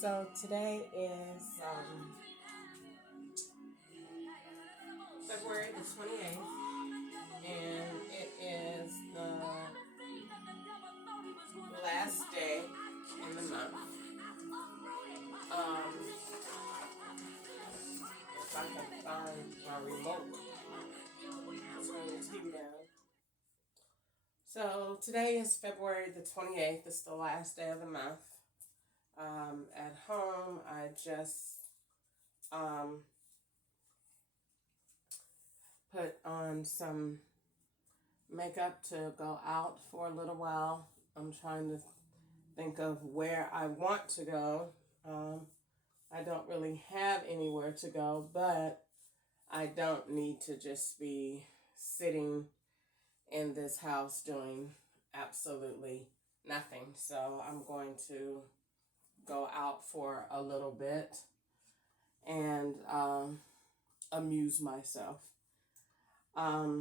So today is February the 28th, and it is the last day in the month. If I can find my remote, turn the TV down. So today is February the 28th. It's the last day of the month. At home, I just put on some makeup to go out for a little while. I'm trying to think of where I want to go. I don't really have anywhere to go, but I don't need to just be sitting in this house doing absolutely nothing. So I'm going to go out for a little bit and amuse myself. I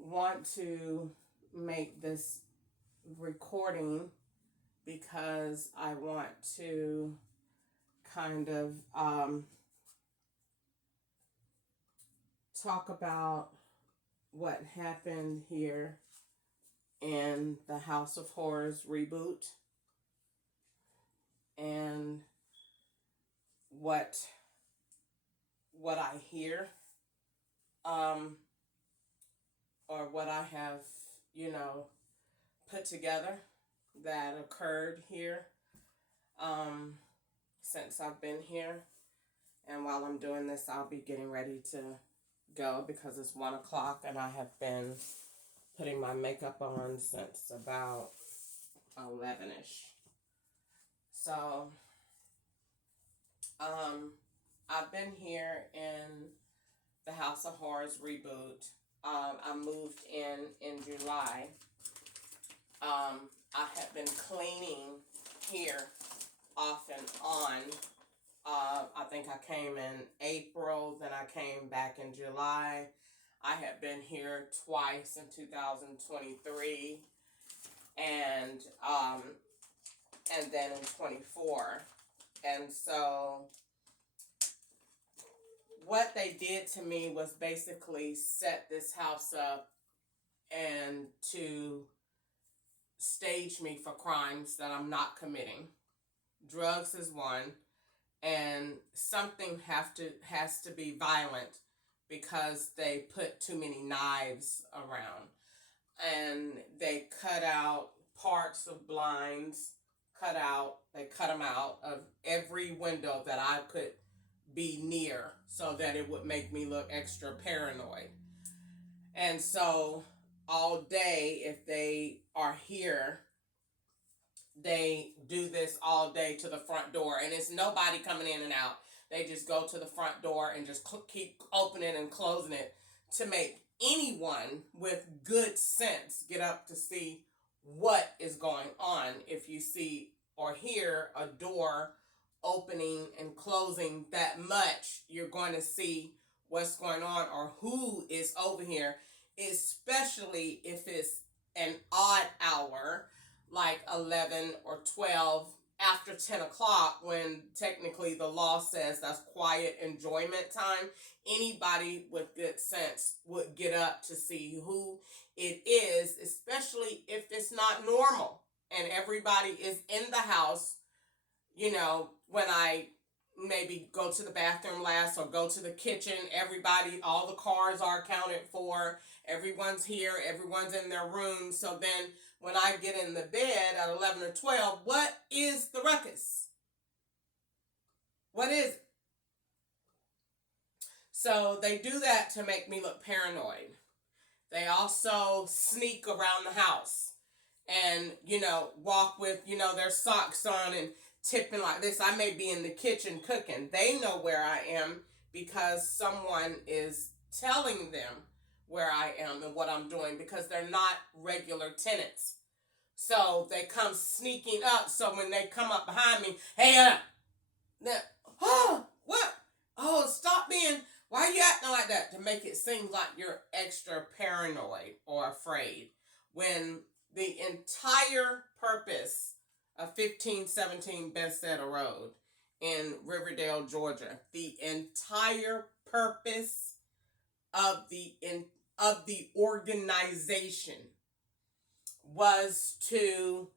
want to make this recording because I want to kind of talk about what happened here in the House of Horrors reboot and what I hear, or what I have, put together that occurred here since I've been here. And while I'm doing this, I'll be getting ready to go because it's 1 o'clock and I have been putting my makeup on since about 11ish. So, I've been here in the House of Horrors reboot. I moved in July. I have been cleaning here off and on. I think I came in April, then I came back in July. I have been here twice in 2023, and then in 24. And so what they did to me was basically set this house up and to stage me for crimes that I'm not committing. Drugs is one, and something has to be violent because they put too many knives around, and they cut out parts of blinds. They cut them out of every window that I could be near so that it would make me look extra paranoid. And so all day, if they are here, they do this all day to the front door, and it's nobody coming in and out. They just go to the front door and just keep opening and closing it to make anyone with good sense get up to see what is going on. If you see or hear a door opening and closing that much, you're going to see what's going on or who is over here, especially if it's an odd hour like 11 or 12 after 10 o'clock, when technically the law says that's quiet enjoyment time. Anybody with good sense would get up to see who it is, especially if it's not normal and everybody is in the house. When I maybe go to the bathroom last or go to the kitchen, everybody, all the cars are accounted for, everyone's here, everyone's in their room. So then when I get in the bed at 11 or 12, what is the ruckus? What is it? So they do that to make me look paranoid. They also sneak around the house and, walk with, their socks on and tipping like this. I may be in the kitchen cooking. They know where I am because someone is telling them where I am and what I'm doing, because they're not regular tenants. So they come sneaking up. So when they come up behind me, hey, what? Oh, stop being, why are you acting like that? To make it seem like you're extra paranoid or afraid, when the entire purpose 1517 Bethesda Road in Riverdale, Georgia. The entire purpose of the organization was to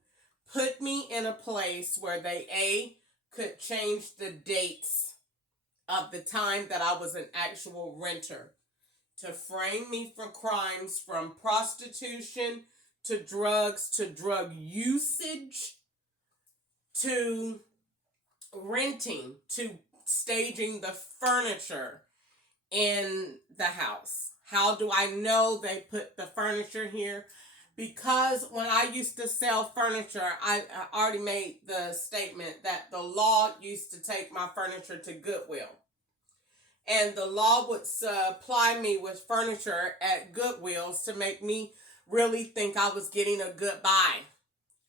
put me in a place where they could change the dates of the time that I was an actual renter, to frame me for crimes from prostitution to drugs to drug usage to renting to staging the furniture in the house. How do I know they put the furniture here? Because when I used to sell furniture, I already made the statement that the law used to take my furniture to Goodwill. And the law would supply me with furniture at Goodwills to make me really think I was getting a good buy.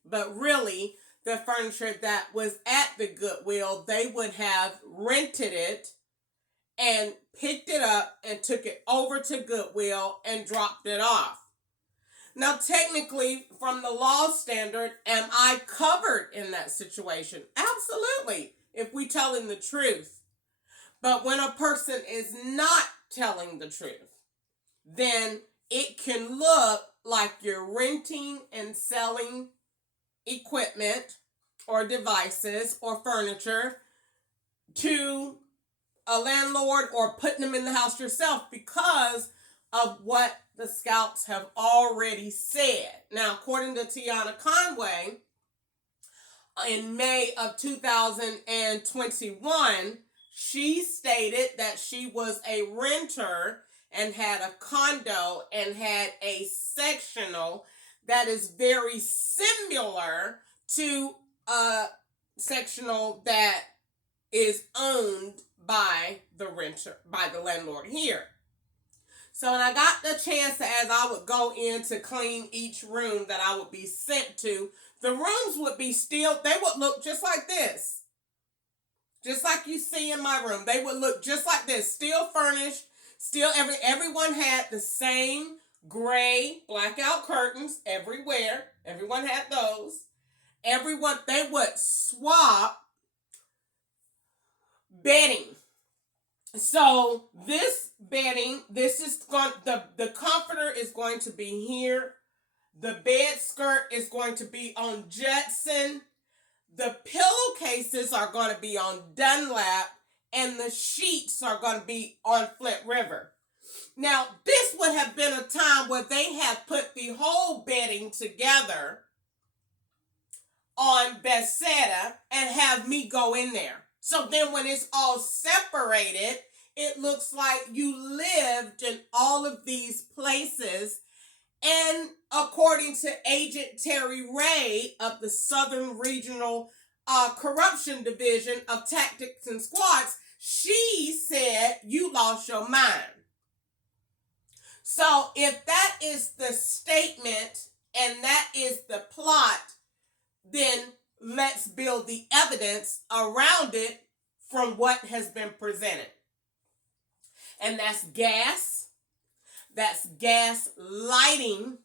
But really, the furniture that was at the Goodwill, they would have rented it and picked it up and took it over to Goodwill and dropped it off. Now, technically, from the law standard, am I covered in that situation? Absolutely, if we telling the truth. But when a person is not telling the truth, then it can look like you're renting and selling equipment or devices or furniture to a landlord or putting them in the house yourself because of what the scouts have already said. Now, according to Tiana Conway, in May of 2021, she stated that she was a renter and had a condo and had a sectional that is very similar to a sectional that is owned by the renter, by the landlord here. So when I got the chance to, as I would go in to clean each room that I would be sent to, the rooms would be still, they would look just like this. Just like you see in my room. They would look just like this. Still furnished. Still, everyone had the same gray blackout curtains everywhere. Everyone had those. They would swap bedding. So this bedding, this is going, the comforter is going to be here. The bed skirt is going to be on Jetson. The pillowcases are going to be on Dunlap, and the sheets are going to be on Flint River. Now, this would have been a time where they had put the whole bedding together on Bethesda and have me go in there. So then when it's all separated, it looks like you lived in all of these places. And according to Agent Terry Ray of the Southern Regional Corruption Division of Tactics and Squads, she said you lost your mind. So if that is the statement and that is the plot, then let's build the evidence around it from what has been presented. And that's gas. That's gas lighting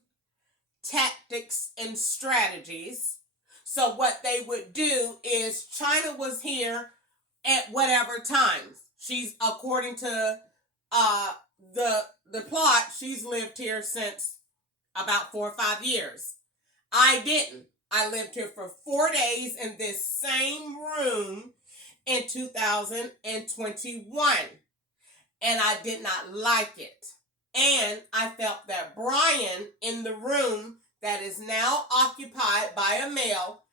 tactics and strategies. So what they would do is China was here at whatever times. She's, according to the plot, she's lived here since about 4 or 5 years. I didn't. I lived here for 4 days in this same room in 2021. And I did not like it. And I felt that Brian in the room that is now occupied by a male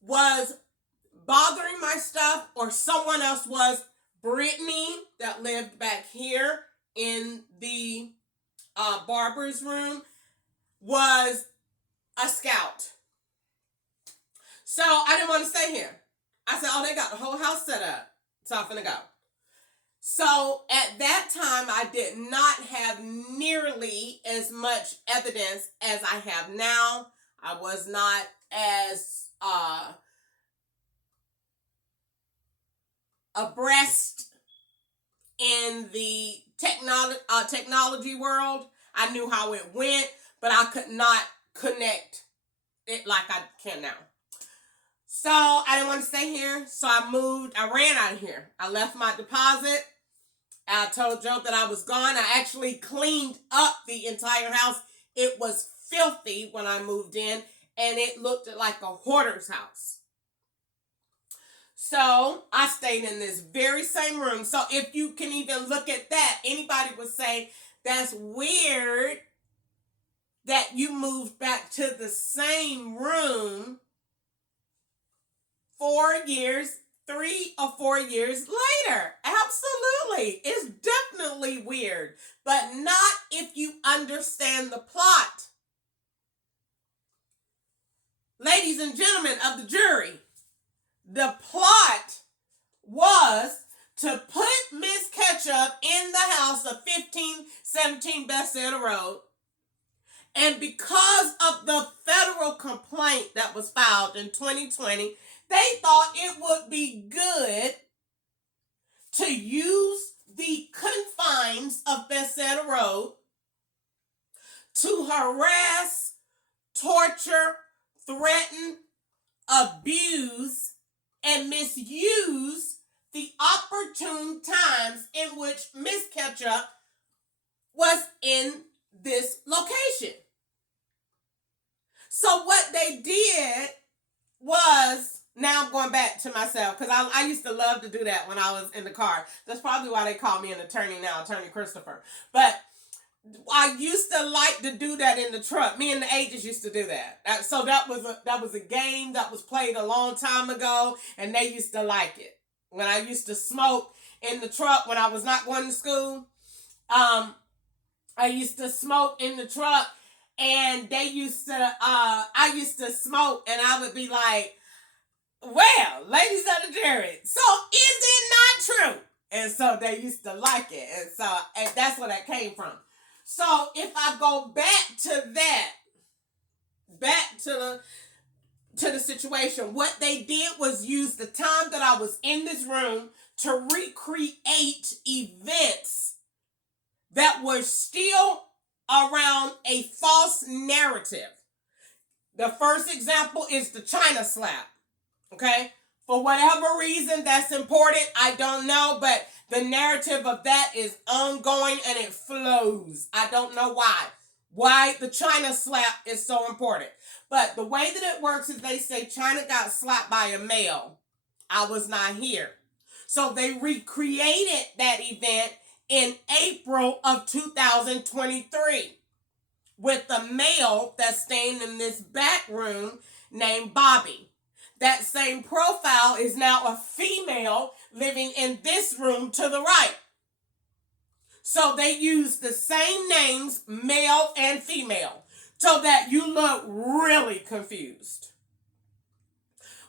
was bothering my stuff, or someone else was. Brittany, that lived back here in the barber's room, was a scout. So I didn't want to stay here. I said, oh, they got the whole house set up. So I'm finna go. So at that time, I did not have nearly as much evidence as I have now. I was not as abreast in the technology world. I knew how it went, but I could not connect it like I can now. So I didn't want to stay here, so I moved. I ran out of here. I left my deposit. I told Joe that I was gone. I actually cleaned up the entire house. It was filthy when I moved in, and it looked like a hoarder's house. So I stayed in this very same room. So if you can even look at that, anybody would say, that's weird that you moved back to the same room 4 years, 3 or 4 years later. Absolutely. It's definitely weird, but not if you understand the plot. Ladies and gentlemen of the jury, the plot was to put Miss Ketchup in the house of 1517 Bethsaida Road. And because of the federal complaint that was filed in 2020, they thought it would be good to use the confines of Bethsaida Road to harass, torture, threaten, abuse, and misuse the opportune times in which Miss Ketchup was in this location. So what they did was, now I'm going back to myself, because I used to love to do that when I was in the car. That's probably why they call me an attorney now, Attorney Christopher. But I used to like to do that in the truck. Me and the agents used to do that. So that was a game that was played a long time ago, and they used to like it. When I used to smoke in the truck when I was not going to school, I used to smoke in the truck, and they used to, I used to smoke, and I would be like, well, ladies of the jury, so is it not true? And so they used to like it, and that's where that came from. So if I go back to that, back to the situation, what they did was use the time that I was in this room to recreate events that were still around a false narrative. The first example is the China slap. Okay? For whatever reason that's important, I don't know, but the narrative of that is ongoing and it flows. I don't know why the China slap is so important. But the way that it works is they say China got slapped by a male. I was not here. So they recreated that event in April of 2023 with a male that's staying in this back room named Bobby. That same profile is now a female living in this room to the right. So they use the same names, male and female, so that you look really confused.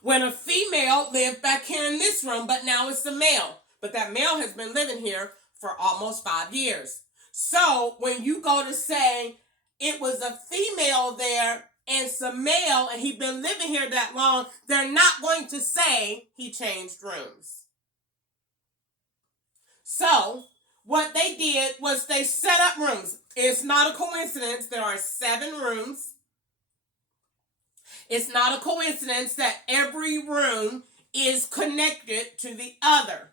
When a female lived back here in this room, but now it's a male. But that male has been living here for almost 5 years. So when you go to say it was a female there and some male and he'd been living here that long, they're not going to say he changed rooms. So what they did was they set up rooms. It's not a coincidence. There are 7 rooms. It's not a coincidence that every room is connected to the other.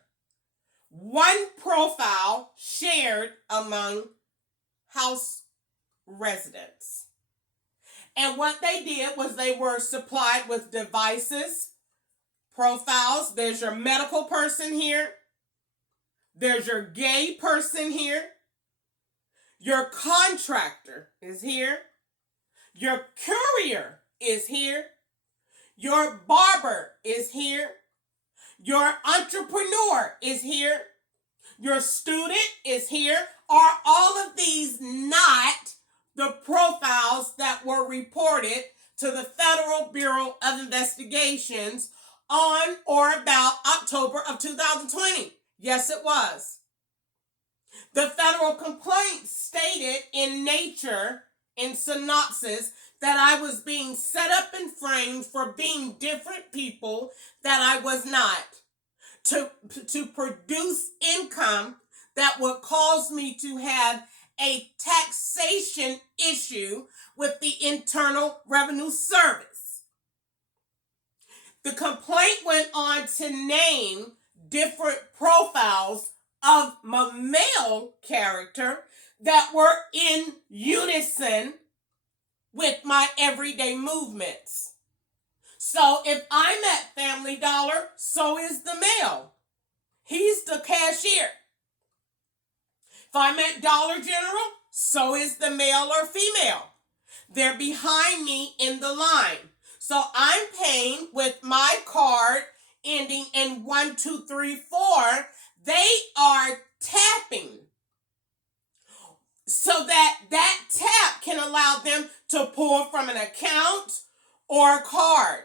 One profile shared among house residents. And what they did was they were supplied with devices, profiles. There's your medical person here. There's your gay person here. Your contractor is here. Your courier is here. Your barber is here. Your entrepreneur is here. Your student is here. Are all of these not the profiles that were reported to the Federal Bureau of Investigations on or about October of 2020? Yes, it was. The federal complaint stated in Nature, in synopsis, that I was being set up and framed for being different people that I was not, to produce income that would cause me to have a taxation issue with the Internal Revenue Service. The complaint went on to name different profiles of my male character that were in unison with my everyday movements. So if I'm at Family Dollar, so is the male. He's the cashier. If I'm at Dollar General, so is the male or female. They're behind me in the line. So I'm paying with my card ending in 1234. They are tapping so that tap can allow them to pull from an account or a card.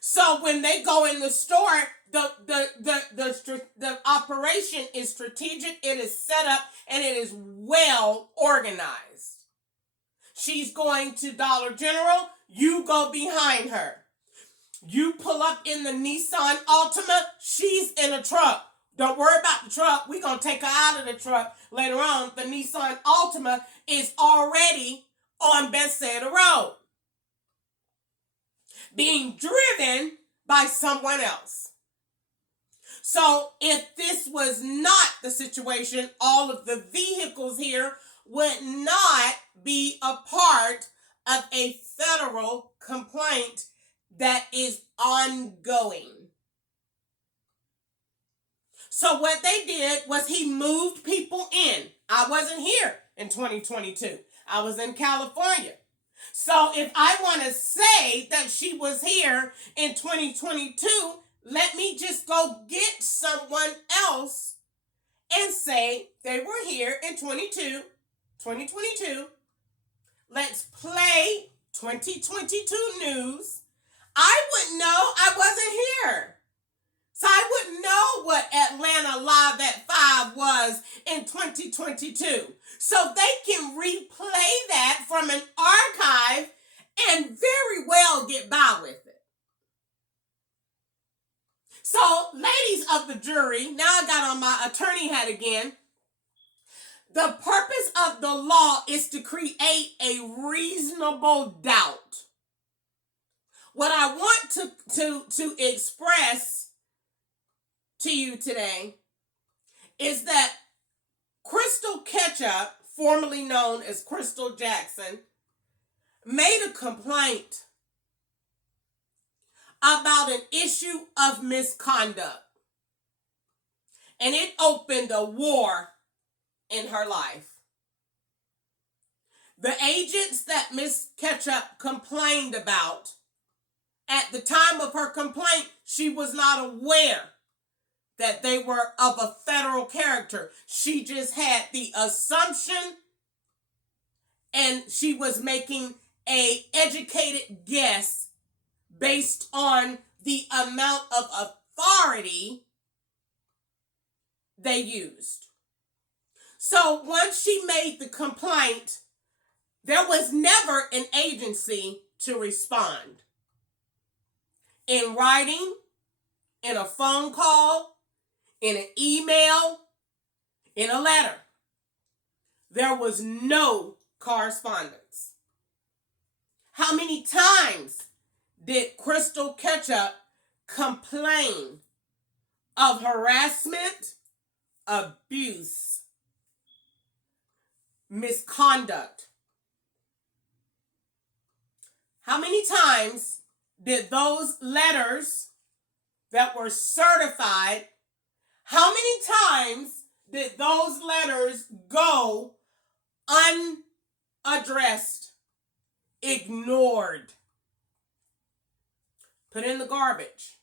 So when they go in the store, the operation is strategic, it is set up, and it is well organized. She's going to Dollar General, you go behind her. You pull up in the Nissan Altima, she's in a truck. Don't worry about the truck. We're going to take her out of the truck later on. The Nissan Altima is already on Bethsaida Road, being driven by someone else. So if this was not the situation, all of the vehicles here would not be a part of a federal complaint that is ongoing. So what they did was he moved people in. I wasn't here in 2022. I was in California. So if I want to say that she was here in 2022, let me just go get someone else and say they were here in 2022. Let's play 2022 news. I wouldn't know, I wasn't here. So I wouldn't know what Atlanta Live at 5 was in 2022. So they can replay that from an archive and very well get by with it. So, ladies of the jury, now I got on my attorney hat again. The purpose of the law is to create a reasonable doubt. What I want to express to you today is that Crystal Ketchup, formerly known as Crystal Jackson, made a complaint about an issue of misconduct. And it opened a war in her life. The agents that Miss Ketchup complained about, at the time of her complaint, she was not aware that they were of a federal character. She just had the assumption, and she was making an educated guess based on the amount of authority they used. So once she made the complaint, there was never an agency to respond. In writing, in a phone call, in an email, in a letter. There was no correspondence. How many times did Crystal Ketchup complain of harassment, abuse, misconduct? How many times did those letters that were certified, how many times did those letters go unaddressed, ignored, put in the garbage?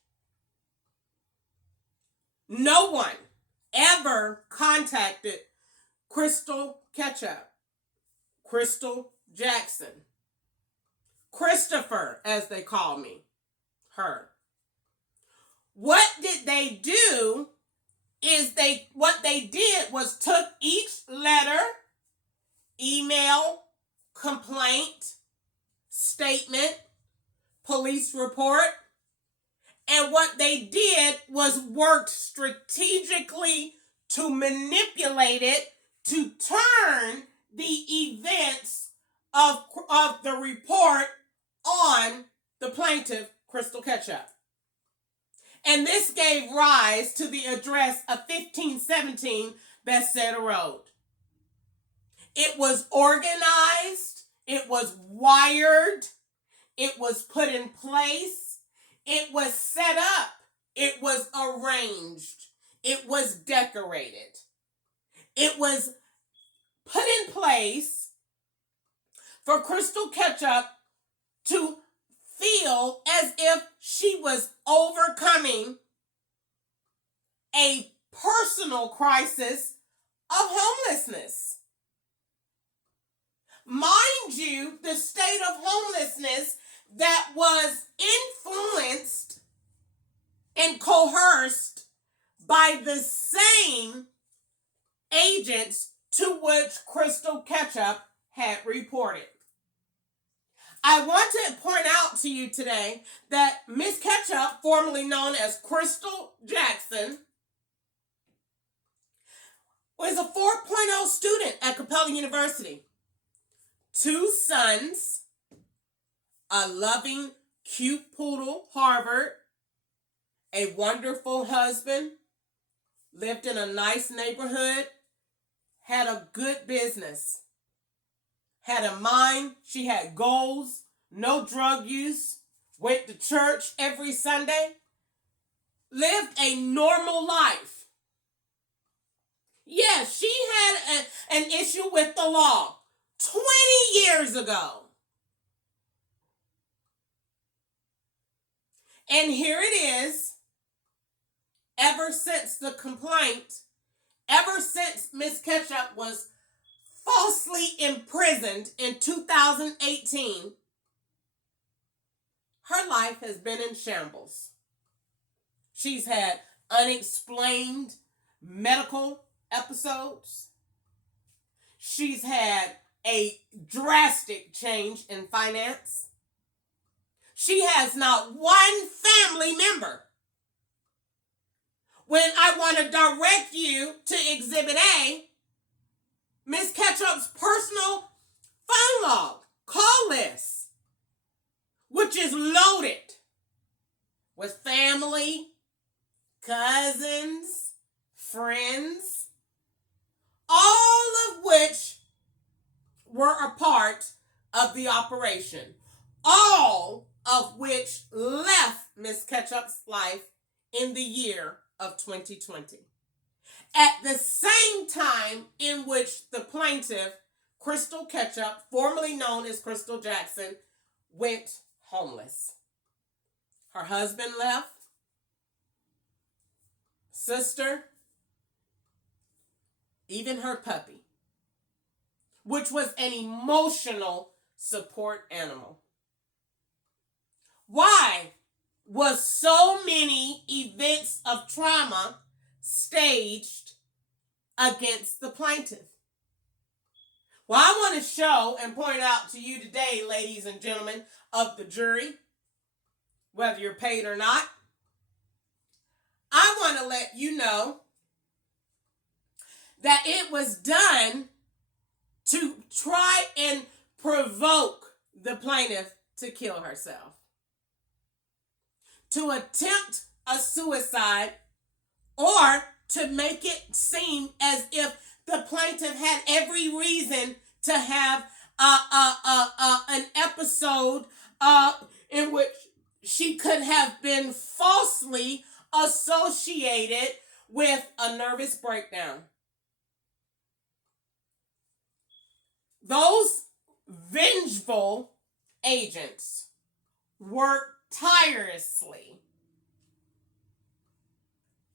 No one ever contacted Crystal Ketchup, Crystal Jackson, Christopher, as they call me, her. What did they do is what they did was took each letter, email, complaint, statement, police report, and what they did was worked strategically to manipulate it to turn the events of the report on the plaintiff, Crystal Ketchup. And this gave rise to the address of 1517 Bethsaida Road. It was organized, it was wired, it was put in place, it was set up, it was arranged, it was decorated. It was put in place for Crystal Ketchup to feel as if she was overcoming a personal crisis of homelessness. Mind you, the state of homelessness that was influenced and coerced by the same agents to which Crystal Ketchup had reported. I want to point out to you today that Miss Ketchup, formerly known as Crystal Jackson, was a 4.0 student at Capella University. 2 sons, a loving, cute poodle, Harvard, a wonderful husband, lived in a nice neighborhood, had a good business, had a mind, she had goals, no drug use, went to church every Sunday, lived a normal life. Yes, she had an issue with the law 20 years ago. And here it is, ever since the complaint, ever since Miss Ketchup was falsely imprisoned in 2018, her life has been in shambles. She's had unexplained medical episodes. She's had a drastic change in finance. She has not one family member. When I want to direct you to Exhibit A, Miss Ketchup's personal phone log, call list, which is loaded with family, cousins, friends, all of which were a part of the operation, all of which left Miss Ketchup's life in the year of 2020. At the same time in which the plaintiff, Crystal Ketchup, formerly known as Crystal Jackson, went homeless. Her husband left, sister, even her puppy, which was an emotional support animal. Why was so many events of trauma staged against the plaintiff? Well, I want to show and point out to you today, ladies and gentlemen of the jury, whether you're paid or not, I want to let you know that it was done to try and provoke the plaintiff to kill herself, to attempt a suicide, or to make it seem as if the plaintiff had every reason to have an episode in which she could have been falsely associated with a nervous breakdown. Those vengeful agents worked tirelessly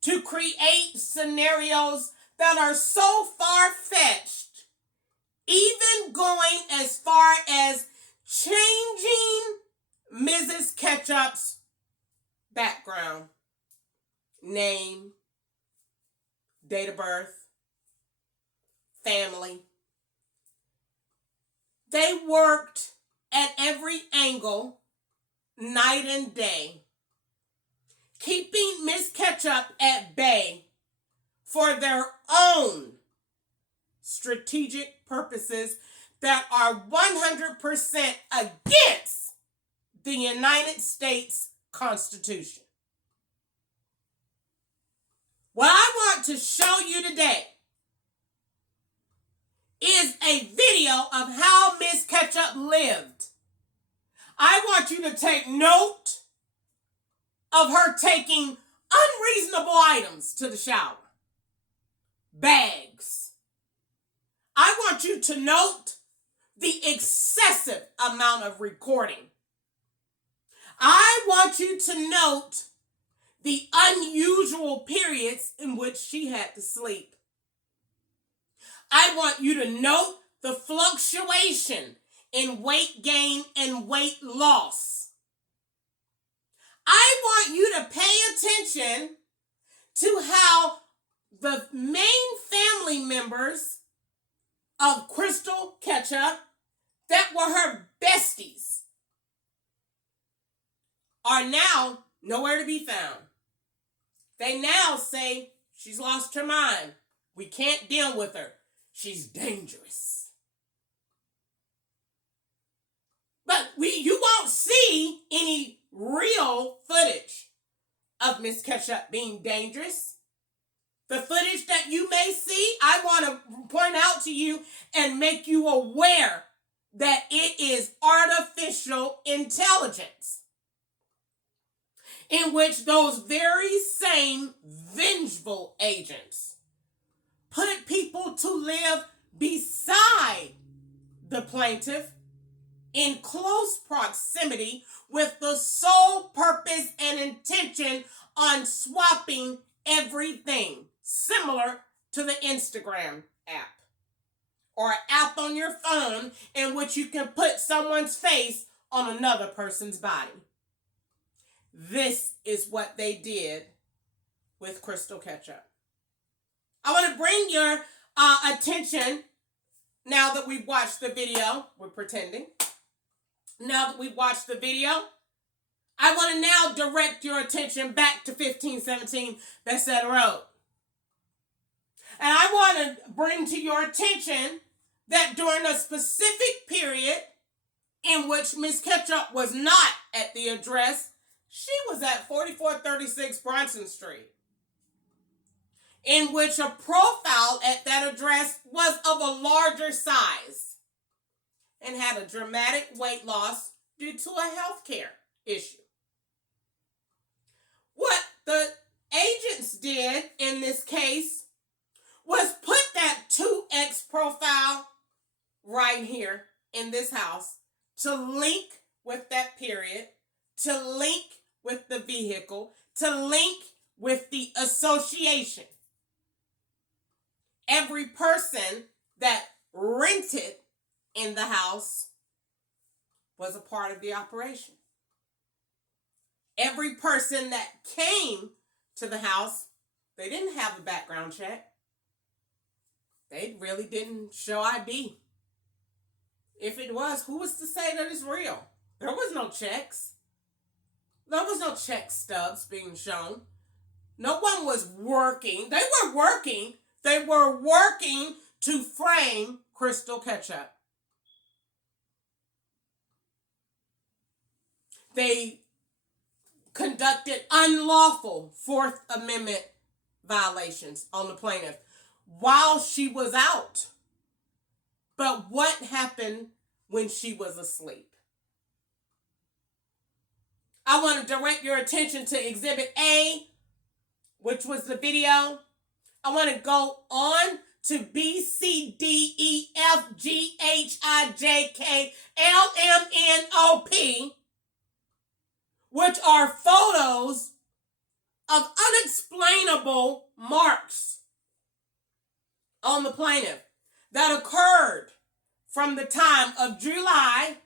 to create scenarios that are so far-fetched, even going as far as changing Mrs. Ketchup's background, name, date of birth, family. They worked at every angle, night and day, keeping Miss Ketchup at bay for their own strategic purposes that are 100% against the United States Constitution. What I want to show you today is a video of how Miss Ketchup lived. I want you to take note of her taking unreasonable items to the shower. Bags. I want you to note the excessive amount of recording. I want you to note the unusual periods in which she had to sleep. I want you to note the fluctuation in weight gain and weight loss. I want you to pay attention to how the main family members of Crystal Ketchup that were her besties are now nowhere to be found. They now say she's lost her mind. We can't deal with her. She's dangerous. But you won't see any real footage of Miss Ketchup being dangerous. The footage that you may see, I want to point out to you and make you aware that it is artificial intelligence, in which those very same vengeful agents put people to live beside the plaintiff in close proximity with the sole purpose and intention on swapping everything, similar to the Instagram app or an app on your phone in which you can put someone's face on another person's body. This is what they did with Crystal Ketchup. I want to bring your attention, now that we've watched the video, we're pretending. Now that we've watched the video, I want to now direct your attention back to 1517 Bethesda Road. And I want to bring to your attention that during a specific period in which Miss Ketchup was not at the address, she was at 4436 Bronson Street, in which a profile at that address was of a larger size and had a dramatic weight loss due to a health care issue. What the agents did in this case was put that 2X profile right here in this house to link with that period, to link with the vehicle, to link with the association. Every person that rented in the house was a part of the operation. Every person that came to the house, they didn't have a background check. They really didn't show ID. If it was, who was to say that it's real? There was no checks. There was no check stubs being shown. No one was working. They were working. They were working to frame Crystal Ketchup. They conducted unlawful Fourth Amendment violations on the plaintiff while she was out. But what happened when she was asleep? I want to direct your attention to Exhibit A, which was the video. I want to go on to B, C, D, E, F, G, H, I, J, K, L, M, N, O, P, which are photos of unexplainable marks on the plaintiff that occurred from the time of July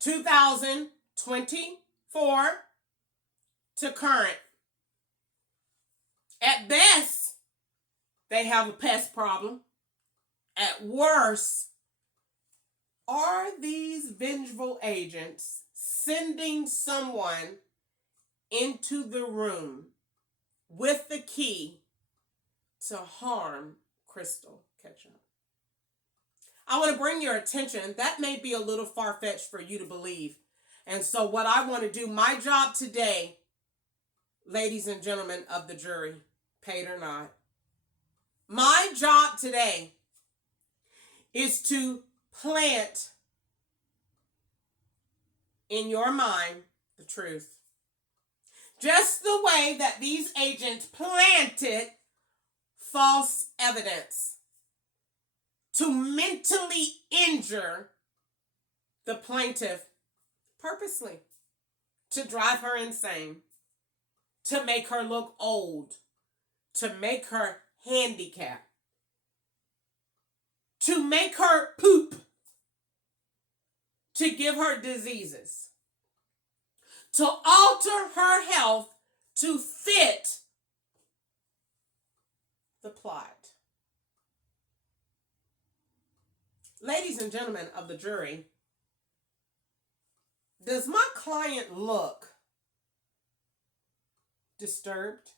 2024 to current. At best, they have a pest problem. At worst, are these vengeful agents sending someone into the room with the key to harm Crystal Ketchup? I want to bring your attention, that may be a little far-fetched for you to believe. And so what I want to do, my job today, ladies and gentlemen of the jury, paid or not. My job today is to plant in your mind the truth. Just the way that these agents planted false evidence to mentally injure the plaintiff purposely, to drive her insane, to make her look old, to make her handicapped, to make her poop, to give her diseases, to alter her health to fit the plot. Ladies and gentlemen of the jury, does my client look disturbed?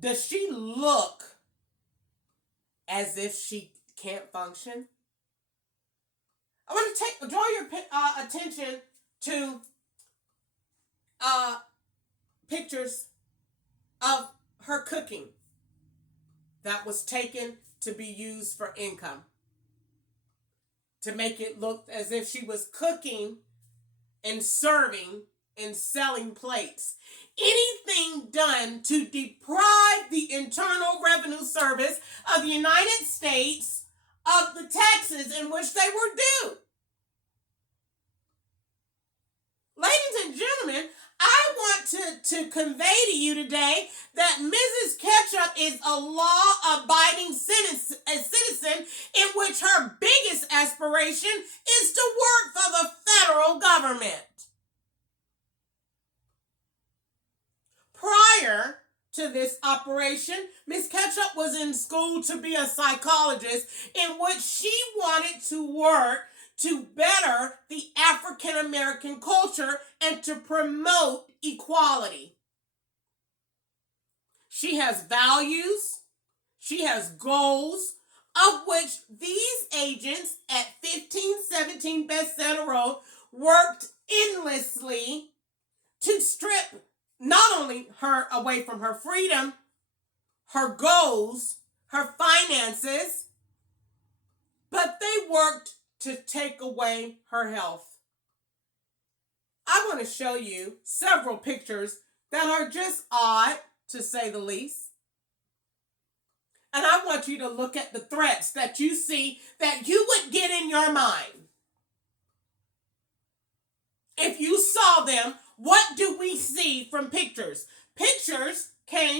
Does she look as if she can't function? I want to draw your attention to pictures of her cooking that was taken to be used for income, to make it look as if she was cooking and serving and selling plates. Anything done to deprive the Internal Revenue Service of the United States of the taxes in which they were due. Ladies and gentlemen, I want to convey to you today that Mrs. Ketchup is a law-abiding citizen in which her biggest aspiration is to work for the federal government. Prior to this operation, Miss Ketchup was in school to be a psychologist, in which she wanted to work to better the African American culture and to promote equality. She has values, she has goals, of which these agents at 1517 Bethesda Road worked endlessly to strip not only her away from her freedom, her goals, her finances, but they worked to take away her health. I want to show you several pictures that are just odd, to say the least. And I want you to look at the threats that you see that you would get in your mind. If you saw them, what do we see from pictures? Pictures came